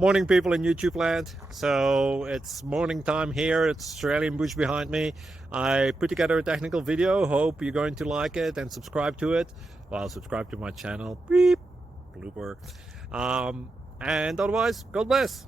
Morning, people in YouTube land. So it's morning time here. It's Australian bush behind me. I put together a technical video. Hope you're going to like it and subscribe to it. Well, subscribe to my channel. Beep. Blooper. And otherwise, God bless.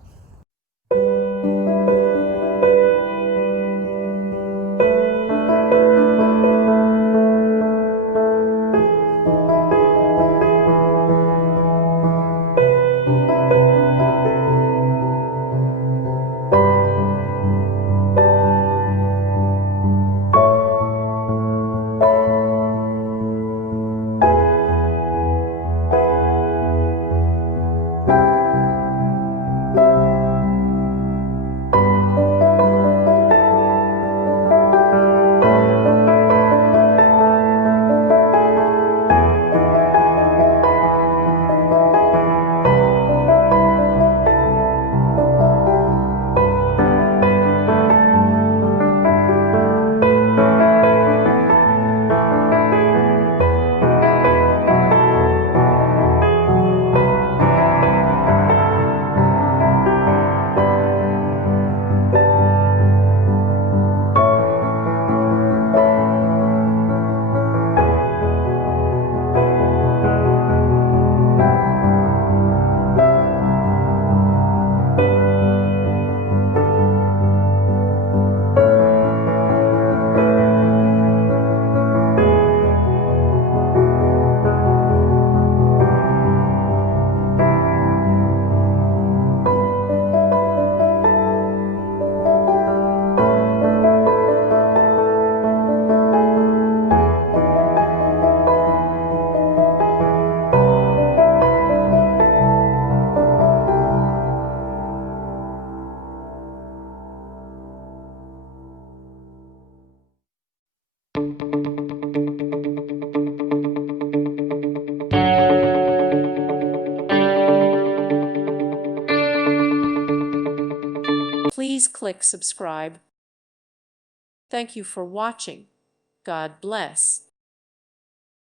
Please click subscribe. Thank you for watching. God bless.